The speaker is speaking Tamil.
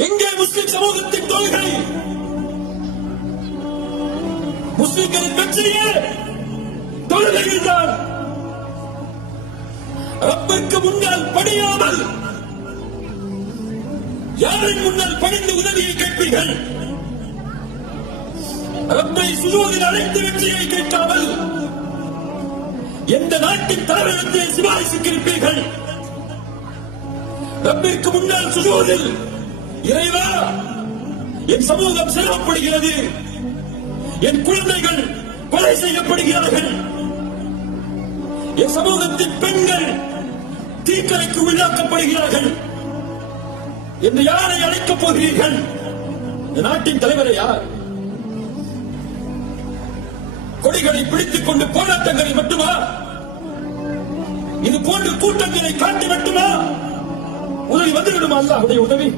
எங்கே முஸ்லிம் சமூகத்தின் தொழில்கள்? முஸ்லிம்களின் வெற்றியே தொழுகையில் தான். ரப்பிற்கு முன்னால் பணியாமல் யாரின் முன்னால் பணிந்து உதவியை கேட்பீர்கள்? ரப்பை சுஜூதில் அழைத்து வெற்றியை கேட்காமல் எந்த நாட்டின் தலைவரிடத்தை சிபாரிசுக்கிறீர்கள்? ரப்பிற்கு முன்னால் சுஜூதில் இறைவா, என் சமூகம் சிரமப்படுகிறது, என் குழந்தைகள் கொலை செய்யப்படுகிறார்கள், என் சமூகத்தின் பெண்கள் தீக்கரைக்கு உள்ளாக்கப்படுகிறார்கள் என்று யாரை அழைக்கப் போகிறீர்கள்? இந்த நாட்டின் தலைவரை யார்? கொடிகளை பிடித்துக் கொண்டு போராட்டங்களை மட்டுமா? இது போன்ற கூட்டங்களை காட்டி மட்டுமா உதவி வந்துவிடுமா? அல்லாஹ்வுடைய உதவி